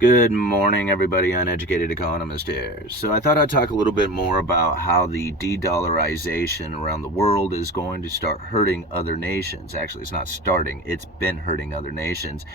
Good morning, everybody. Uneducated economist here. So I thought I'd talk a little bit more about how the de-dollarization around the world is going to start hurting other nations. Actually, it's not starting, it's been hurting other nations.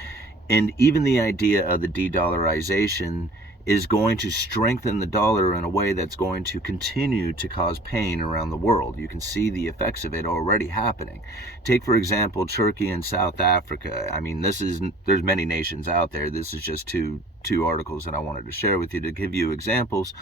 And even the idea of the de-dollarization is going to strengthen the dollar in a way that's going to continue to cause pain around the world. You can see the effects of it already happening. Take, for example, Turkey and South Africa. I mean, there's many nations out there. This is just two articles that I wanted to share with you to give you examples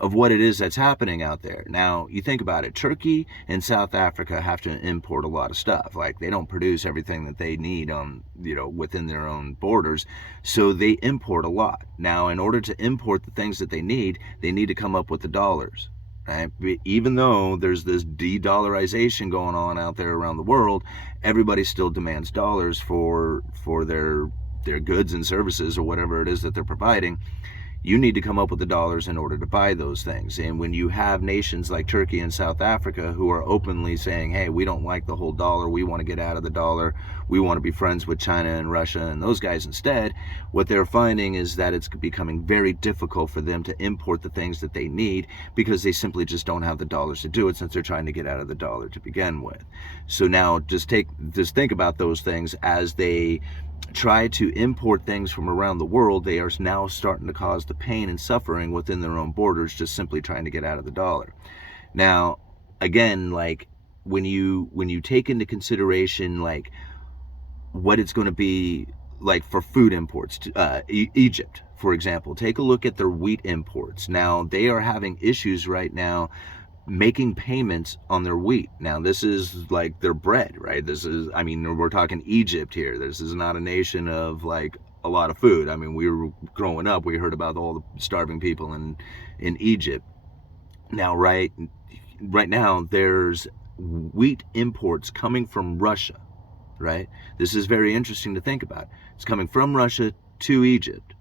of what it is that's happening out there. Now, you think about it, Turkey and South Africa have to import a lot of stuff. Like, they don't produce everything that they need within their own borders, so they import a lot. Now, in order to import the things that they need to come up with the dollars. Right? Even though there's this de-dollarization going on out there around the world, everybody still demands dollars for their goods and services or whatever it is that they're providing. You need to come up with the dollars in order to buy those things. And when you have nations like Turkey and South Africa who are openly saying, hey, we don't like the whole dollar, we want to get out of the dollar, we want to be friends with China and Russia and those guys instead, what they're finding is that it's becoming very difficult for them to import the things that they need because they simply just don't have the dollars to do it, since they're trying to get out of the dollar to begin with. So now just think about those things as they try to import things from around the world. They are now starting to cause the pain and suffering within their own borders, just simply trying to get out of the dollar. Now, again, like when you take into consideration like what it's going to be like for food imports to Egypt, for example, take a look at their wheat imports. Now, they are having issues right now making payments on their wheat. Now, this is like their bread, right? I mean, we're talking Egypt here. This is not a nation of like a lot of food. I mean, we were growing up, we heard about all the starving people in Egypt. Now, right now, there's wheat imports coming from Russia, right? This is very interesting to think about. It's coming from Russia to Egypt,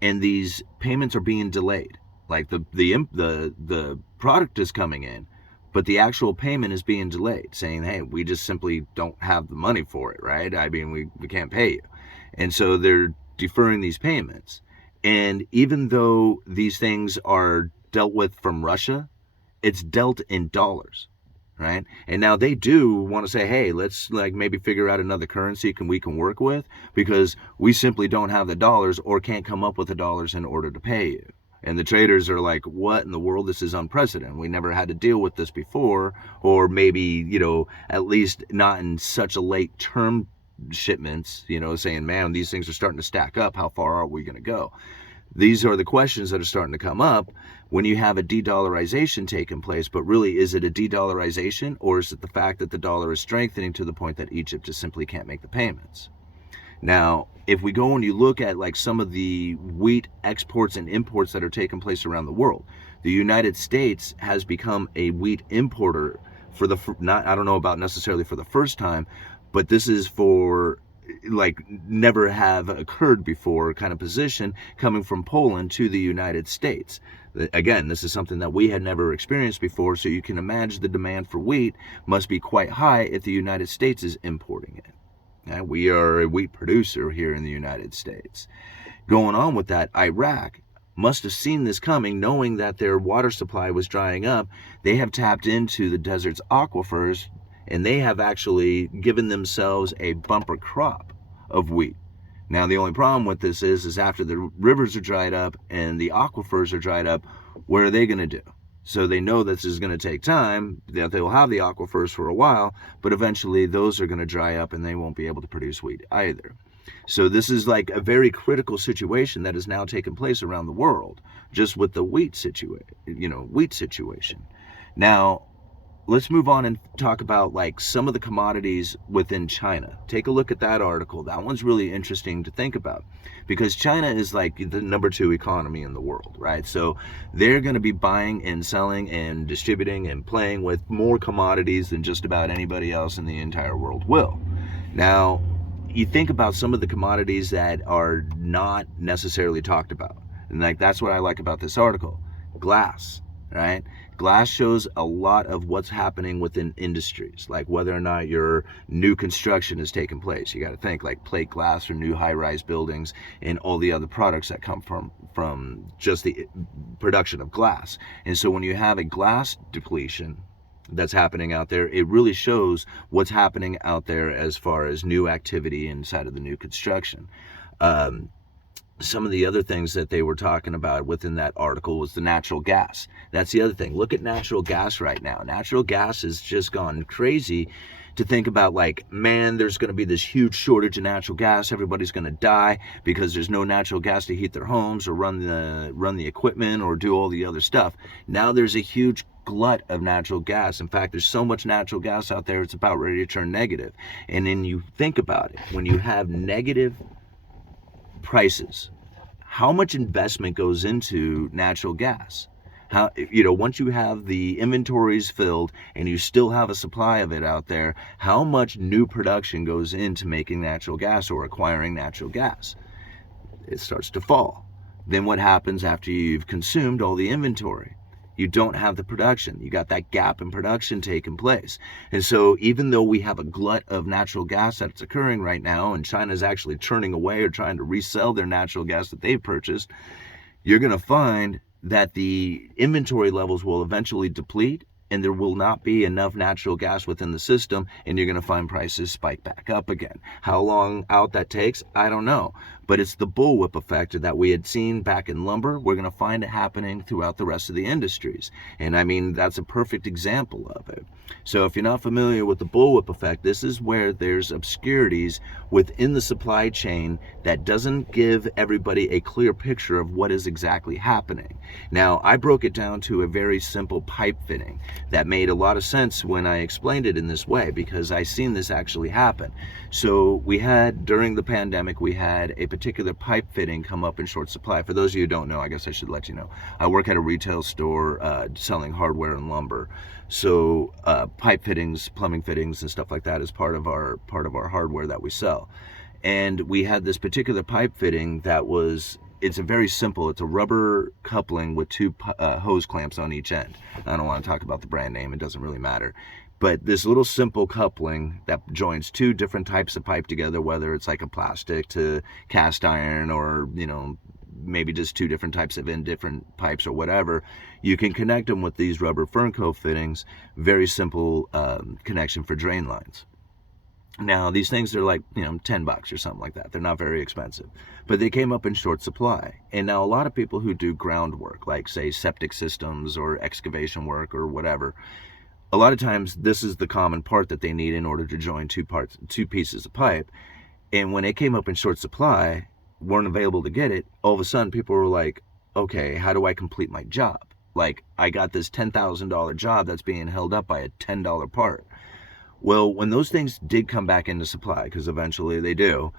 and these payments are being delayed. Like the product is coming in, but the actual payment is being delayed, saying, hey, we just simply don't have the money for it, right? I mean, we can't pay you. And so they're deferring these payments. And even though these things are dealt with from Russia, it's dealt in dollars, right? And now they do want to say, hey, let's like maybe figure out another currency we can work with, because we simply don't have the dollars or can't come up with the dollars in order to pay you. And the traders are like, what in the world? This is unprecedented. We never had to deal with this before, or maybe, at least not in such a late term shipments, saying, man, these things are starting to stack up. How far are we going to go? These are the questions that are starting to come up when you have a de-dollarization taking place. But really, is it a de-dollarization, or is it the fact that the dollar is strengthening to the point that Egypt just simply can't make the payments? Now, if we go and you look at like some of the wheat exports and imports that are taking place around the world, the United States has become a wheat importer for I don't know about necessarily for the first time, but this is for like never have occurred before kind of position coming from Poland to the United States. Again, this is something that we had never experienced before, so you can imagine the demand for wheat must be quite high if the United States is importing it. We are a wheat producer here in the United States. Going on with that, Iraq must have seen this coming, knowing that their water supply was drying up. They have tapped into the desert's aquifers, and they have actually given themselves a bumper crop of wheat. Now, the only problem with this is after the rivers are dried up and the aquifers are dried up, what are they going to do? So they know this is going to take time, that they'll have the aquifers for a while, but eventually those are going to dry up and they won't be able to produce wheat either. So this is like a very critical situation that has now taken place around the world, just with the wheat situation. Now, let's move on and talk about like some of the commodities within China. Take a look at that article. That one's really interesting to think about, because China is like the number 2 economy in the world, right? So they're going to be buying and selling and distributing and playing with more commodities than just about anybody else in the entire world will. Now, you think about some of the commodities that are not necessarily talked about. And like that's what I like about this article. Glass, right? Glass shows a lot of what's happening within industries, like whether or not your new construction is taking place. You got to think like plate glass for new high-rise buildings and all the other products that come from just the production of glass. And so when you have a glass depletion that's happening out there, it really shows what's happening out there as far as new activity inside of the new construction. Some of the other things that they were talking about within that article was the natural gas. That's the other thing. Look at natural gas right now. Natural gas has just gone crazy to think about, like, man, there's going to be this huge shortage of natural gas. Everybody's going to die because there's no natural gas to heat their homes or run the equipment or do all the other stuff. Now there's a huge glut of natural gas. In fact, there's so much natural gas out there, it's about ready to turn negative. And then you think about it, when you have negative prices, how much investment goes into natural gas? How, once you have the inventories filled and you still have a supply of it out there, how much new production goes into making natural gas or acquiring natural gas? It starts to fall. Then what happens after you've consumed all the inventory? You don't have the production. You got that gap in production taking place. And so even though we have a glut of natural gas that's occurring right now, and China's actually turning away or trying to resell their natural gas that they've purchased, you're going to find that the inventory levels will eventually deplete and there will not be enough natural gas within the system, and you're going to find prices spike back up again. How long out that takes, I don't know. But it's the bullwhip effect that we had seen back in lumber. We're going to find it happening throughout the rest of the industries. And I mean, that's a perfect example of it. So if you're not familiar with the bullwhip effect, this is where there's obscurities within the supply chain that doesn't give everybody a clear picture of what is exactly happening. Now, I broke it down to a very simple pipe fitting that made a lot of sense when I explained it in this way, because I seen this actually happen. So we had, during the pandemic, we had a particular pipe fitting come up in short supply. For those of you who don't know, I guess I should let you know, I work at a retail store selling hardware and lumber. So pipe fittings, plumbing fittings, and stuff like that is part of our hardware that we sell. And we had this particular pipe fitting that was, it's a very simple, it's a rubber coupling with two hose clamps on each end. I don't want to talk about the brand name, it doesn't really matter. But this little simple coupling that joins two different types of pipe together, whether it's like a plastic to cast iron or, maybe just two different types of indifferent pipes or whatever, you can connect them with these rubber Fernco fittings. Very simple connection for drain lines. Now, these things are like, $10 or something like that. They're not very expensive, but they came up in short supply. And now a lot of people who do groundwork, like say septic systems or excavation work or whatever, a lot of times this is the common part that they need in order to join two pieces of pipe. And when it came up in short supply, weren't available to get it, all of a sudden people were like, okay, how do I complete my job? Like, I got this $10,000 job that's being held up by a $10 part. Well, when those things did come back into supply, because eventually they do,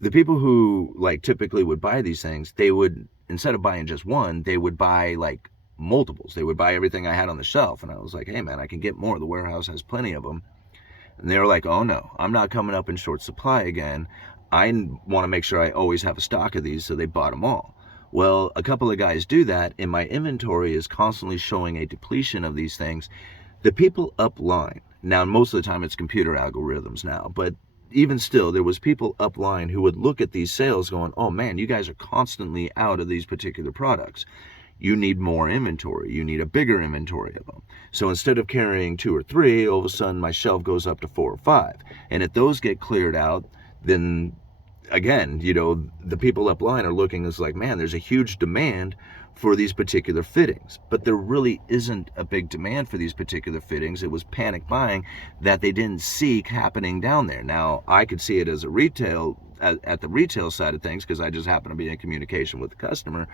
the people who like typically would buy these things, they would, instead of buying just one, they would buy like multiples. They would buy everything I had on the shelf. And I was like, hey man, I can get more. The warehouse has plenty of them. And they were like, oh no, I'm not coming up in short supply again. I want to make sure I always have a stock of these, so they bought them all. Well, a couple of guys do that, and my inventory is constantly showing a depletion of these things. The people upline, now most of the time it's computer algorithms now, but even still, there was people upline who would look at these sales going, oh man, you guys are constantly out of these particular products. You need more inventory. You need a bigger inventory of them. So instead of carrying 2 or 3, all of a sudden my shelf goes up to 4 or 5. And if those get cleared out, then again, the people upline are looking as like, man, there's a huge demand for these particular fittings. But there really isn't a big demand for these particular fittings. It was panic buying that they didn't see happening down there. Now, I could see it as at the retail side of things, because I just happen to be in communication with the customer.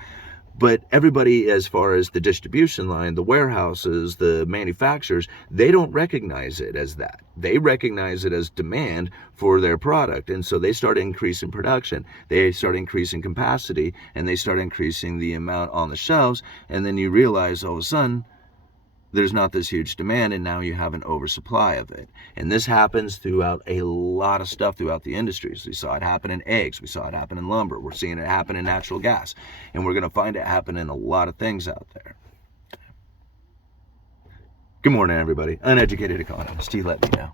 But everybody, as far as the distribution line, the warehouses, the manufacturers, they don't recognize it as that. They recognize it as demand for their product. And so they start increasing production. They start increasing capacity, and they start increasing the amount on the shelves. And then you realize all of a sudden, there's not this huge demand, and now you have an oversupply of it. And this happens throughout a lot of stuff throughout the industries. We saw it happen in eggs. We saw it happen in lumber. We're seeing it happen in natural gas. And we're going to find it happen in a lot of things out there. Good morning, everybody. Uneducated economist, you let me know.